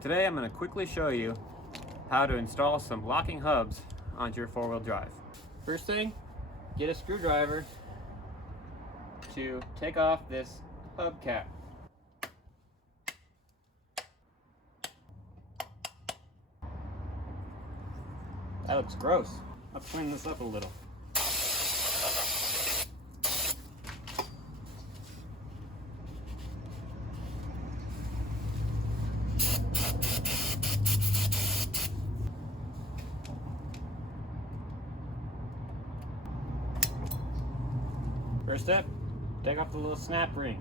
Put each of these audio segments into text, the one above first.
Today I'm going to quickly show you how to install some locking hubs onto your four-wheel drive. First thing, get a screwdriver to take off this hub cap. That looks gross. Let's clean this up a little. First step, take off the little snap ring.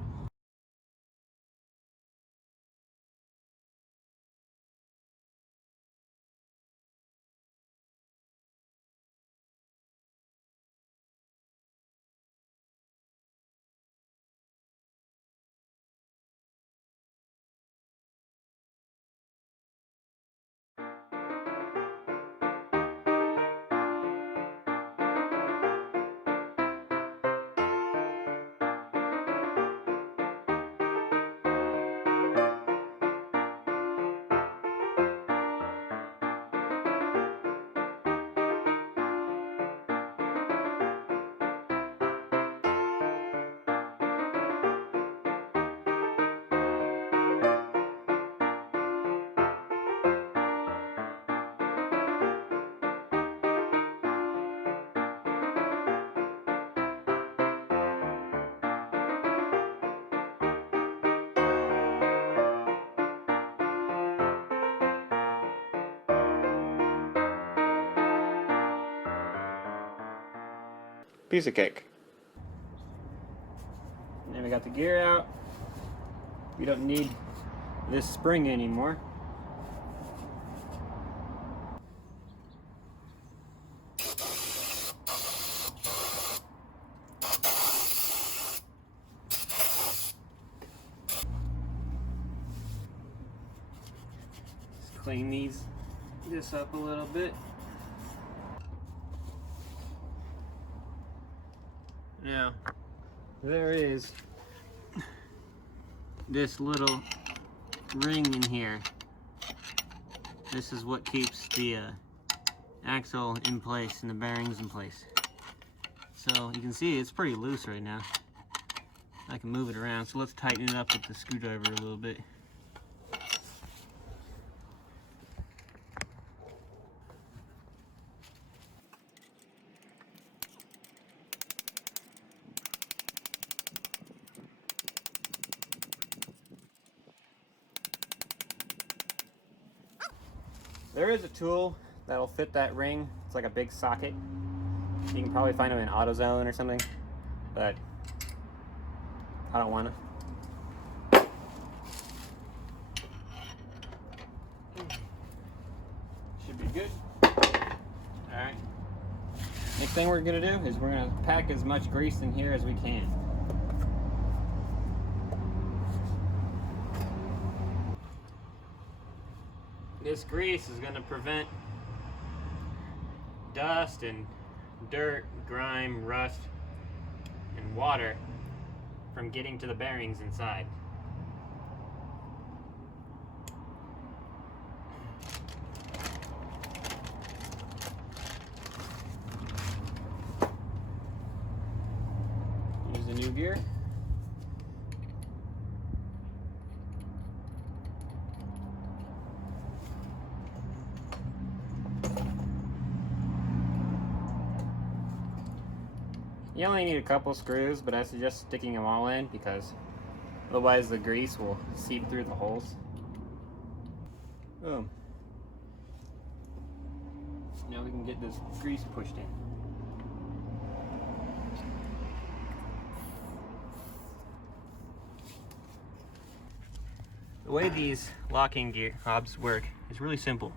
Piece of cake. And then we got the gear out. We don't need this spring anymore. Just clean this up a little bit. Now, there is this little ring in here. This is what keeps the axle in place and the bearings in place. So you can see it's pretty loose right now. I can move it around, so let's tighten it up with the screwdriver a little bit. There is a tool that'll fit that ring. It's like a big socket. You can probably find them in AutoZone or something, but I don't want to. Should be good. Alright. Next thing we're going to do is we're going to pack as much grease in here as we can. This grease is going to prevent dust and dirt, grime, rust, and water from getting to the bearings inside. Here's the new gear. You only need a couple screws, but I suggest sticking them all in because otherwise the grease will seep through the holes. Boom. Now we can get this grease pushed in. The way these locking gear hubs work is really simple.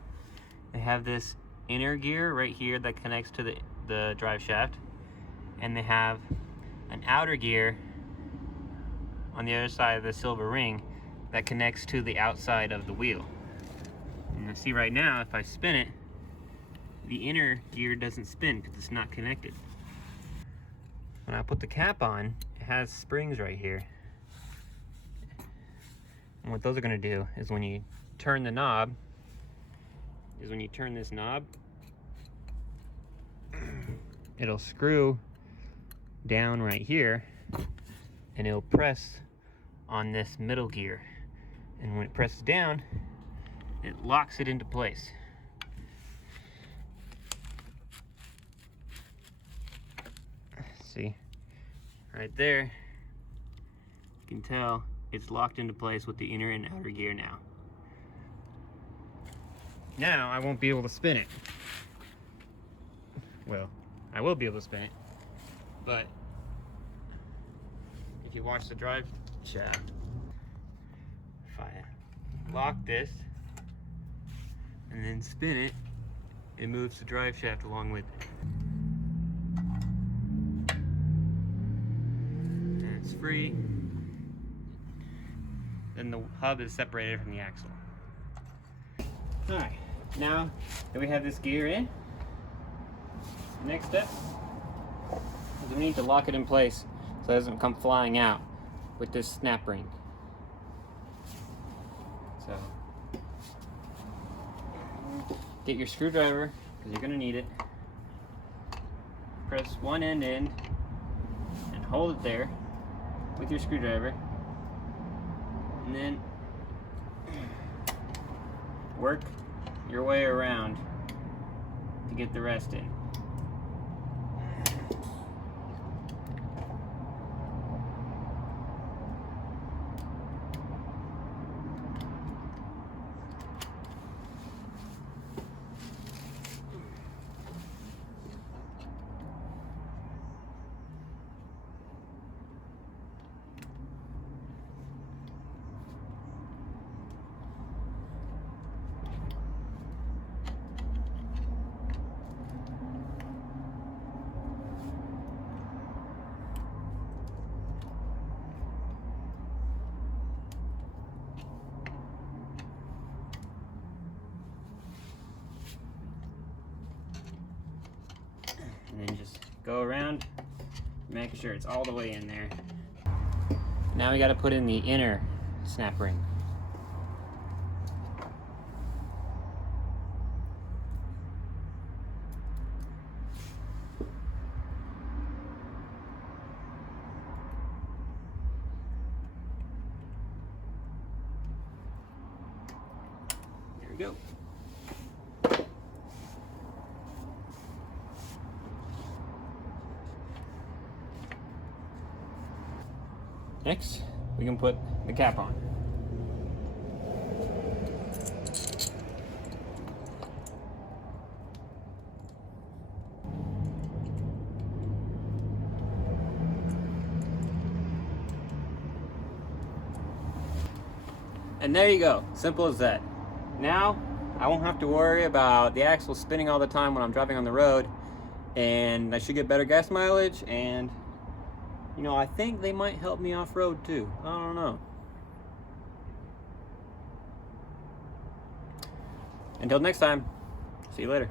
They have this inner gear right here that connects to the drive shaft, and they have an outer gear on the other side of the silver ring that connects to the outside of the wheel. And you see right now, if I spin it, the inner gear doesn't spin because it's not connected. When I put the cap on, it has springs right here. And what those are going to do is when you turn the knob is when you turn this knob, it'll screw down right here and it'll press on this middle gear. And when it presses down, it locks it into place. See, right there, you can tell it's locked into place with the inner and outer gear now. Now I won't be able to spin it. Well, I will be able to spin it, but if you watch the drive shaft, if I lock this and then spin it, it moves the drive shaft along with it. And it's free. Then the hub is separated from the axle. Alright, now that we have this gear in, the next step is we need to lock it in place so it doesn't come flying out with this snap ring. So, get your screwdriver, because you're going to need it. Press one end in and hold it there with your screwdriver. And then work your way around to get the rest in. And then just go around, make sure it's all the way in there. Now we got to put in the inner snap ring. There we go. Next, we can put the cap on. And there you go, simple as that. Now, I won't have to worry about the axle spinning all the time when I'm driving on the road, and I should get better gas mileage, and you know, I think they might help me off-road too. I don't know. Until next time, see you later.